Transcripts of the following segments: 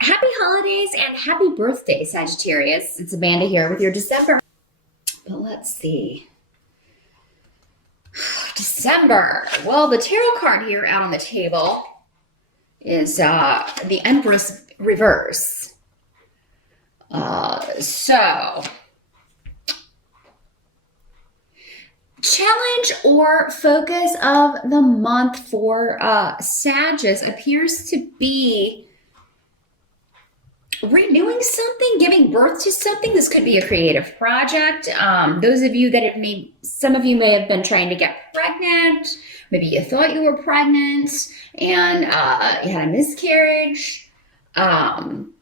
Happy holidays and happy birthday, Sagittarius. It's Amanda here with your December. But let's see. December. Well, the tarot card here out on the table is the Empress reverse. So, challenge or focus of the month for Sagittarius appears to be renewing something, giving birth to something. This could be a creative project. Those of you that have some of you may have been trying to get pregnant. Maybe you thought you were pregnant and you had a miscarriage. Some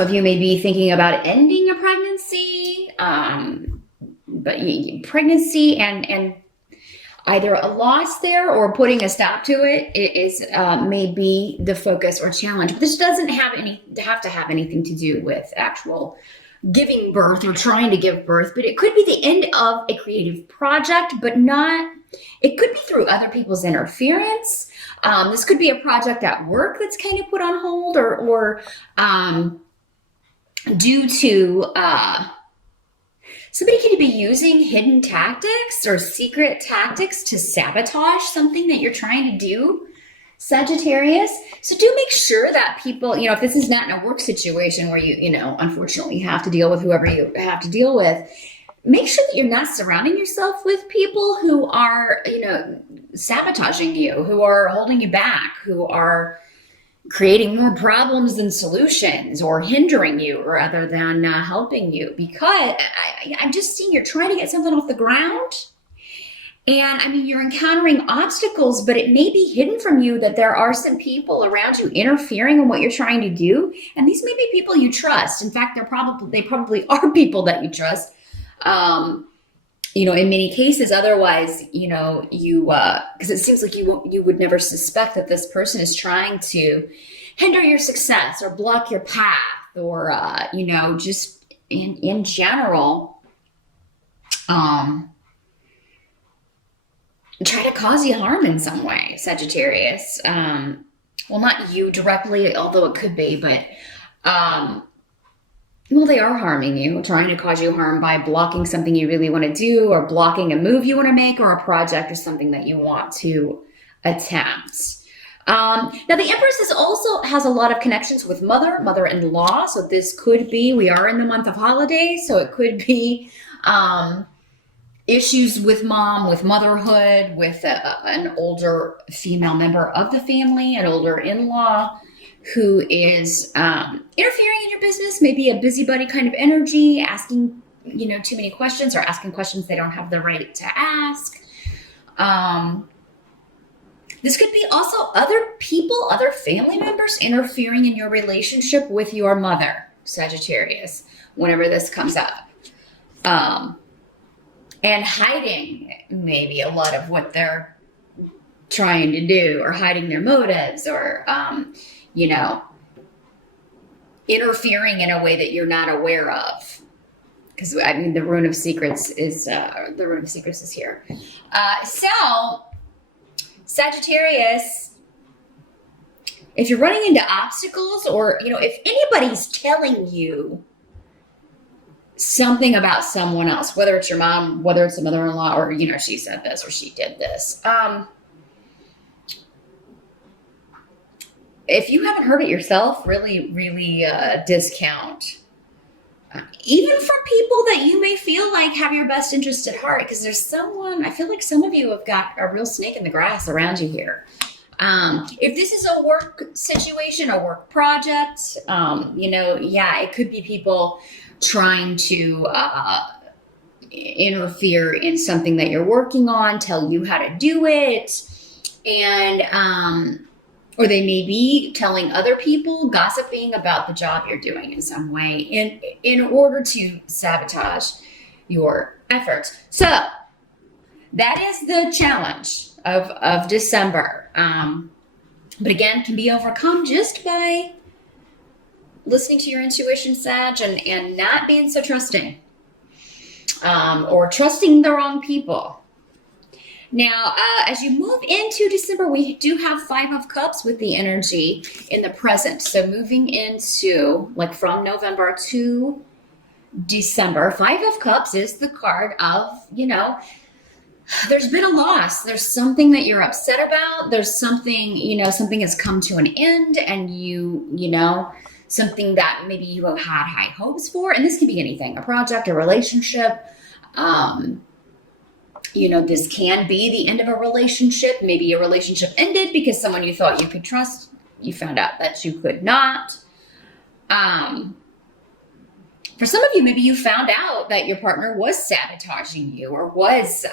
of you may be thinking about ending a pregnancy, but pregnancy and either a loss there or putting a stop to it is may be the focus or challenge. But this doesn't have to have anything to do with actual giving birth or trying to give birth, but it could be the end of a creative project, but not, it could be through other people's interference. This could be a project at work that's kind of put on hold or due to somebody could be using hidden tactics or secret tactics to sabotage something that you're trying to do, Sagittarius. So do make sure that people, if this is not in a work situation where you unfortunately have to deal with whoever you have to deal with, make sure that you're not surrounding yourself with people who are, sabotaging you, who are holding you back, who are creating more problems than solutions or hindering you rather than helping you, because I'm just seeing you're trying to get something off the ground. And you're encountering obstacles, but it may be hidden from you that there are some people around you interfering in what you're trying to do. And these may be people you trust. In fact, they probably are people that you trust. In many cases, otherwise, because it seems like you would never suspect that this person is trying to hinder your success or block your path or, just in general, try to cause you harm in some way, Sagittarius. Well, not you directly, although it could be, but, well, they are harming you, trying to cause you harm by blocking something you really want to do or blocking a move you want to make or a project or something that you want to attempt. Now, the Empress also has a lot of connections with mother-in-law. So this could be, we are in the month of holidays, so it could be issues with mom, with motherhood, with an older female member of the family, an older in-law who is interfering in your business, maybe a busybody kind of energy, asking, too many questions or asking questions they don't have the right to ask. This could be also other people, other family members interfering in your relationship with your mother, Sagittarius, whenever this comes up. And hiding maybe a lot of what they're trying to do or hiding their motives or, interfering in a way that you're not aware of. Because the rune of secrets is here. So Sagittarius, if you're running into obstacles or, if anybody's telling you something about someone else, whether it's your mom, whether it's a mother-in-law, or, she said this or she did this, if you haven't heard it yourself, really, really discount. Even for people that you may feel like have your best interest at heart, because there's someone, I feel like some of you have got a real snake in the grass around you here. If this is a work situation, a work project, it could be people trying to interfere in something that you're working on, tell you how to do it, and or they may be telling other people, gossiping about the job you're doing in some way in order to sabotage your efforts. So that is the challenge of December. But again, can be overcome just by listening to your intuition, Sag, and not being so trusting or trusting the wrong people. Now, as you move into December, we do have Five of Cups with the energy in the present. So moving into, like, from November to December, Five of Cups is the card of, there's been a loss. There's something that you're upset about. There's something, something has come to an end, and something that maybe you have had high hopes for. And this can be anything, a project, a relationship. This can be the end of a relationship. Maybe a relationship ended because someone you thought you could trust, you found out that you could not. For some of you, maybe you found out that your partner was sabotaging you, or was,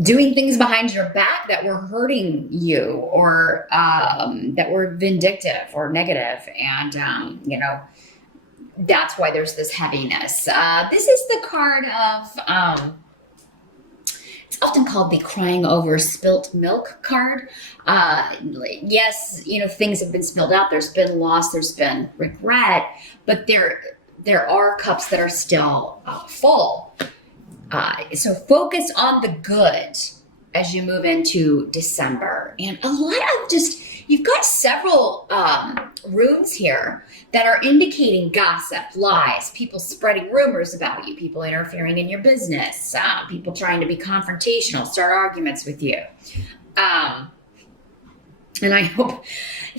doing things behind your back that were hurting you, or that were vindictive or negative. And, that's why there's this heaviness. This is the card of, it's often called the crying over spilt milk card. Yes, things have been spilled out. There's been loss. There's been regret. But there are cups that are still full. So focus on the good as you move into December. And a lot of you've got several runes here that are indicating gossip, lies, people spreading rumors about you, people interfering in your business, people trying to be confrontational, start arguments with you. And I hope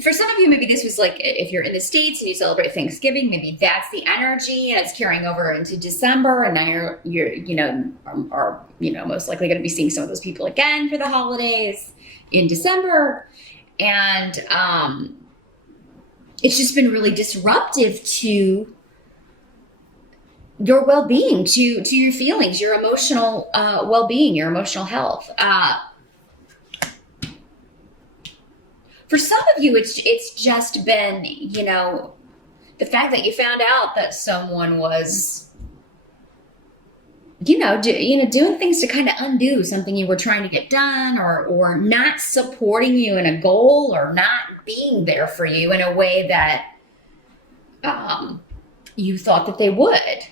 for some of you, maybe this was like, if you're in the States and you celebrate Thanksgiving, maybe that's the energy and it's carrying over into December. And now you're most likely going to be seeing some of those people again for the holidays in December. And it's just been really disruptive to your well-being, to your feelings, your emotional well-being, your emotional health. For some of you, it's just been, the fact that you found out that someone was, doing things to kind of undo something you were trying to get done, or not supporting you in a goal, or not being there for you in a way that you thought that they would.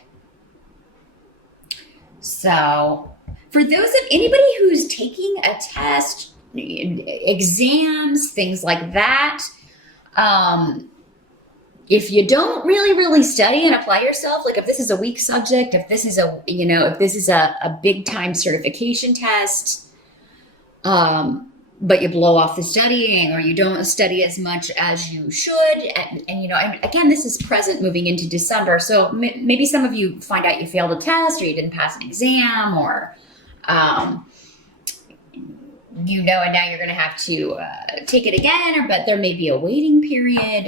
So for those of anybody who's taking a test, exams, things like that, if you don't really study and apply yourself, like if this is a weak subject, if this is a big time certification test, but you blow off the studying, or you don't study as much as you should, and again, this is present moving into December, so maybe some of you find out you failed a test, or you didn't pass an exam, or and now you're going to have to take it again, but there may be a waiting period.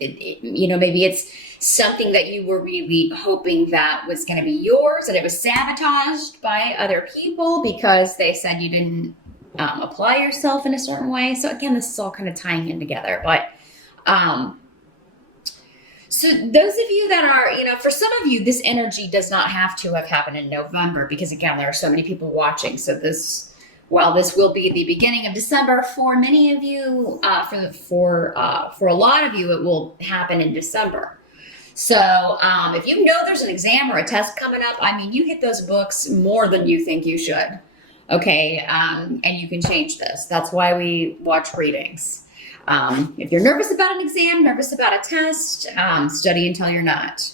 Maybe it's something that you were really hoping that was going to be yours, and it was sabotaged by other people because they said you didn't apply yourself in a certain way. So again, this is all kind of tying in together. But so those of you that are, for some of you, this energy does not have to have happened in November, because again, there are so many people watching. So this will be the beginning of December, for many of you, for a lot of you, it will happen in December. So if you know there's an exam or a test coming up, you hit those books more than you think you should. Okay, and you can change this. That's why we watch readings. If you're nervous about an exam, nervous about a test, study until you're not,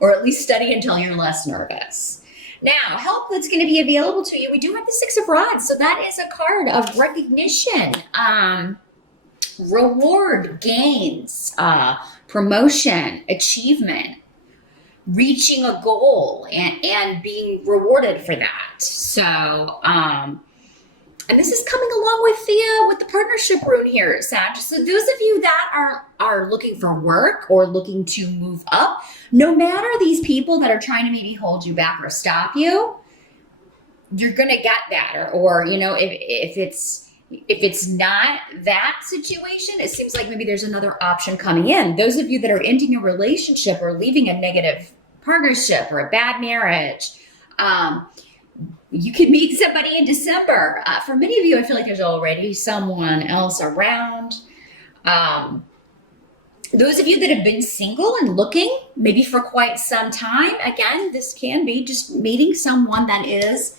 or at least study until you're less nervous. Now, help that's going to be available to you. We do have the Six of Rods. So that is a card of recognition, reward, gains, promotion, achievement, reaching a goal, and being rewarded for that. So, and this is coming along with the partnership rune here, Sag. So those of you that are looking for work or looking to move up, no matter these people that are trying to maybe hold you back or stop you, you're gonna get that. Or if it's not that situation, it seems like maybe there's another option coming in. Those of you that are ending a relationship or leaving a negative partnership or a bad marriage, you could meet somebody in December. For many of you, I feel like there's already someone else around. Those of you that have been single and looking, maybe for quite some time, again, this can be just meeting someone that is,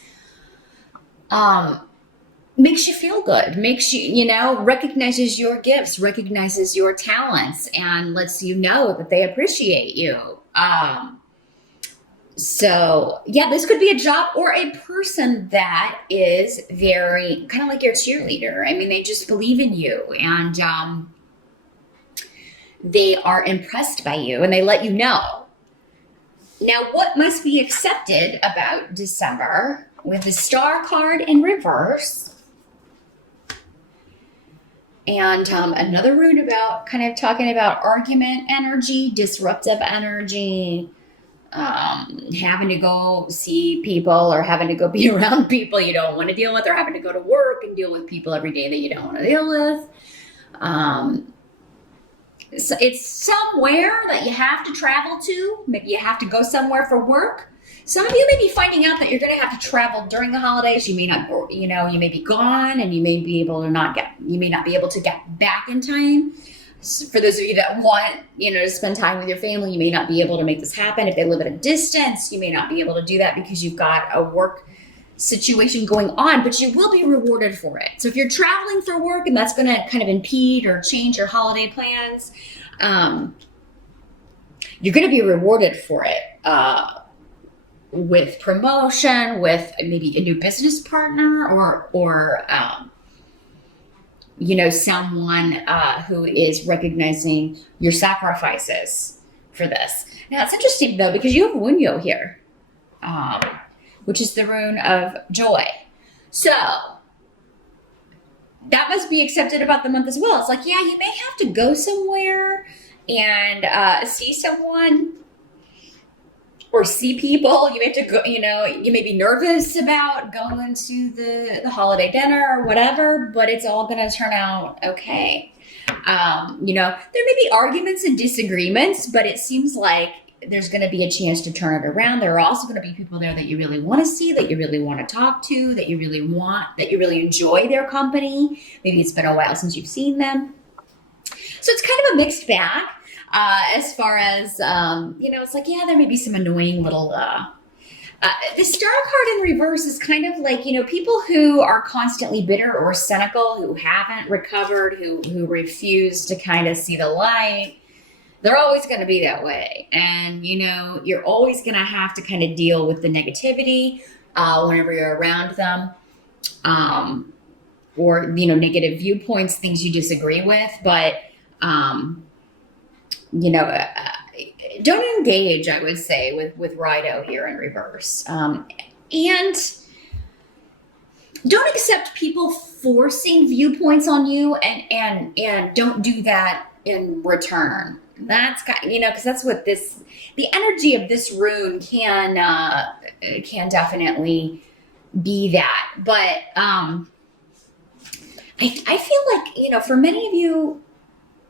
makes you feel good, makes you, recognizes your gifts, recognizes your talents, and lets you know that they appreciate you. So yeah, this could be a job or a person that is very kind of like your cheerleader. I mean, they just believe in you, and they are impressed by you, and they let you know. Now, what must be accepted about December with the Star card in reverse? And another rune about kind of talking about argument energy, disruptive energy, having to go see people or having to go be around people you don't want to deal with, or having to go to work and deal with people every day that you don't want to deal with. So it's somewhere that you have to travel to. Maybe you have to go somewhere for work. Some of you may be finding out that you're going to have to travel during the holidays. You may not, you may be gone, and you may be able to you may not be able to get back in time. So for those of you that want, to spend time with your family, you may not be able to make this happen. If they live at a distance, you may not be able to do that because you've got a work situation going on, but you will be rewarded for it. So if you're traveling for work and that's going to kind of impede or change your holiday plans, you're going to be rewarded for it. With promotion, with maybe a new business partner, or someone who is recognizing your sacrifices for this. Now, it's interesting, though, because you have Wunyo here, which is the rune of joy. So that must be accepted about the month as well. It's like, yeah, you may have to go somewhere and see someone or see people. You may have to go, you may be nervous about going to the holiday dinner or whatever, but it's all going to turn out okay. There may be arguments and disagreements, but it seems like there's going to be a chance to turn it around. There are also going to be people there that you really want to see, that you really want to talk to, that you really enjoy their company. Maybe it's been a while since you've seen them. So it's kind of a mixed bag. As far as, it's like, yeah, there may be some annoying little, the Star card in reverse is kind of like, people who are constantly bitter or cynical, who haven't recovered, who refuse to kind of see the light. They're always going to be that way. And, you're always going to have to kind of deal with the negativity, whenever you're around them, or, negative viewpoints, things you disagree with, but, don't engage, I would say, with Rido here in reverse. And don't accept people forcing viewpoints on you, and don't do that in return. That's because that's what the energy of this rune can definitely be that. But I feel like, for many of you,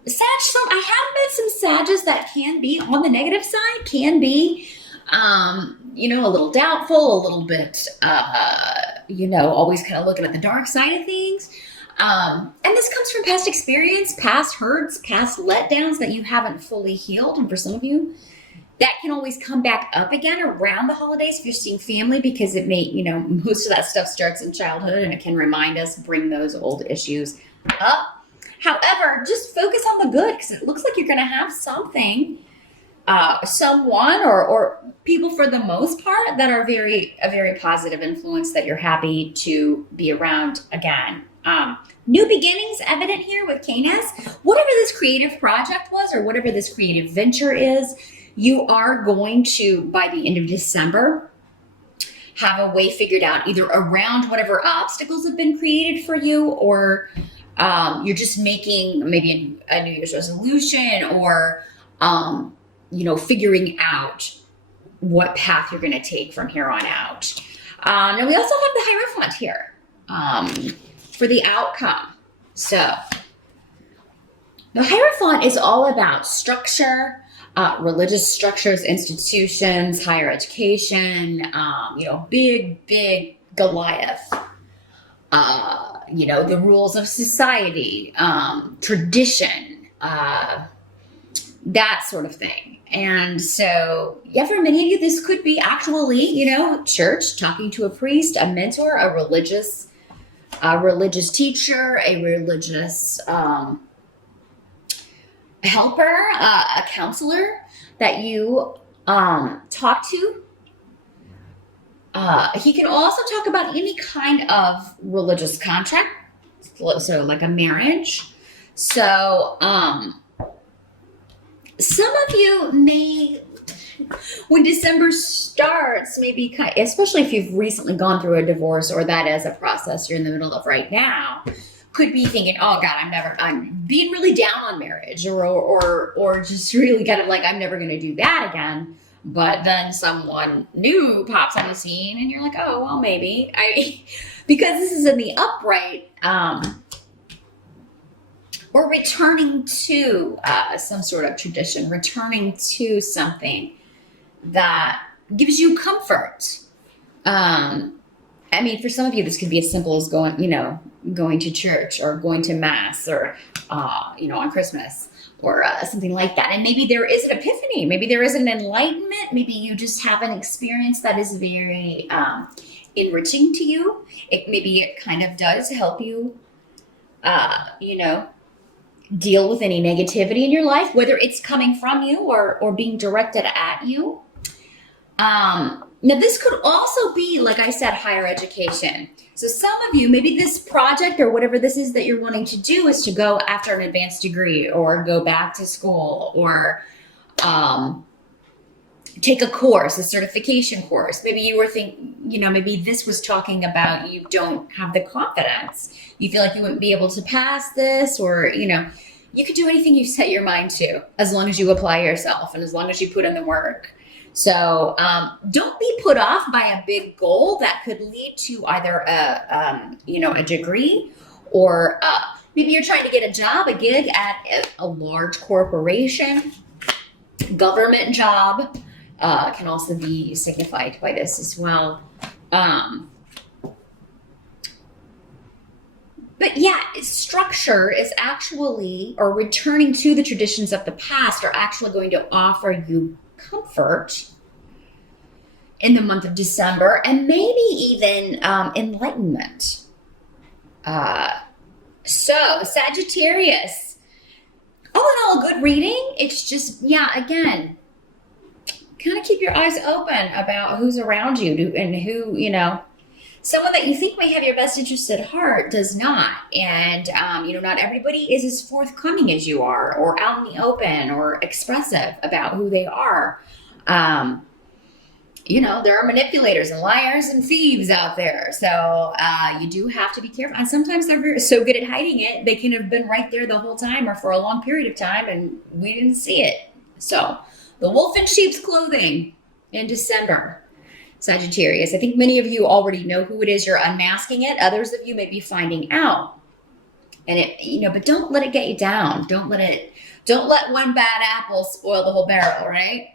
I have met some Sages that can be on the negative side, can be, a little doubtful, a little bit, always kind of looking at the dark side of things. And this comes from past experience, past hurts, past letdowns that you haven't fully healed. And for some of you, that can always come back up again around the holidays if you're seeing family, because it may, most of that stuff starts in childhood, and it can remind us, bring those old issues up. However, just focus on the good, because it looks like you're going to have something, someone or people for the most part that are a very positive influence that you're happy to be around again. New beginnings evident here with Canis. Whatever this creative project was, or whatever this creative venture is, you are going to, by the end of December, have a way figured out either around whatever obstacles have been created for you, or you're just making maybe a New Year's resolution, or, figuring out what path you're going to take from here on out. Now we also have the Hierophant here for the outcome. So the Hierophant is all about structure, religious structures, institutions, higher education, big Goliath. The rules of society, tradition, that sort of thing. And so, yeah, for many of you, this could be actually, church, talking to a priest, a mentor, a religious teacher, a religious helper, a counselor that you talk to. He can also talk about any kind of religious contract, so like a marriage. So some of you may, when December starts, maybe, especially if you've recently gone through a divorce or that is a process you're in the middle of right now, could be thinking, oh God, I'm being really down on marriage, or just really kind of like, I'm never going to do that again. But then someone new pops on the scene and you're like, oh, well, maybe. Because this is in the upright, or returning to some sort of tradition, returning to something that gives you comfort. For some of you, this could be as simple as going to church or going to mass or, on Christmas or something like that. And maybe there is an epiphany. Maybe there is an enlightenment. Maybe you just have an experience that is very enriching to you. Maybe it kind of does help you, deal with any negativity in your life, whether it's coming from you or being directed at you. Now, this could also be, like I said, higher education. So some of you, maybe this project or whatever this is that you're wanting to do is to go after an advanced degree or go back to school or take a course, a certification course. Maybe you were thinking, maybe this was talking about you don't have the confidence. You feel like you wouldn't be able to pass this, or, you could do anything you set your mind to as long as you apply yourself and as long as you put in the work. So don't be put off by a big goal that could lead to either a degree or maybe you're trying to get a job, a gig at a large corporation, government job can also be signified by this as well. But yeah, structure is actually, or returning to the traditions of the past are actually going to offer you comfort in the month of December, and maybe even enlightenment. So Sagittarius, all in all, good reading. It's just, again, kind of keep your eyes open about who's around you and who, someone that you think may have your best interest at heart does not. And, not everybody is as forthcoming as you are, or out in the open, or expressive about who they are. There are manipulators and liars and thieves out there. So you do have to be careful. And sometimes they're so good at hiding it, they can have been right there the whole time or for a long period of time, and we didn't see it. So the wolf in sheep's clothing in December. Sagittarius. I think many of you already know who it is. You're unmasking it. Others of you may be finding out. And but don't let it get you down. Don't let one bad apple spoil the whole barrel, right?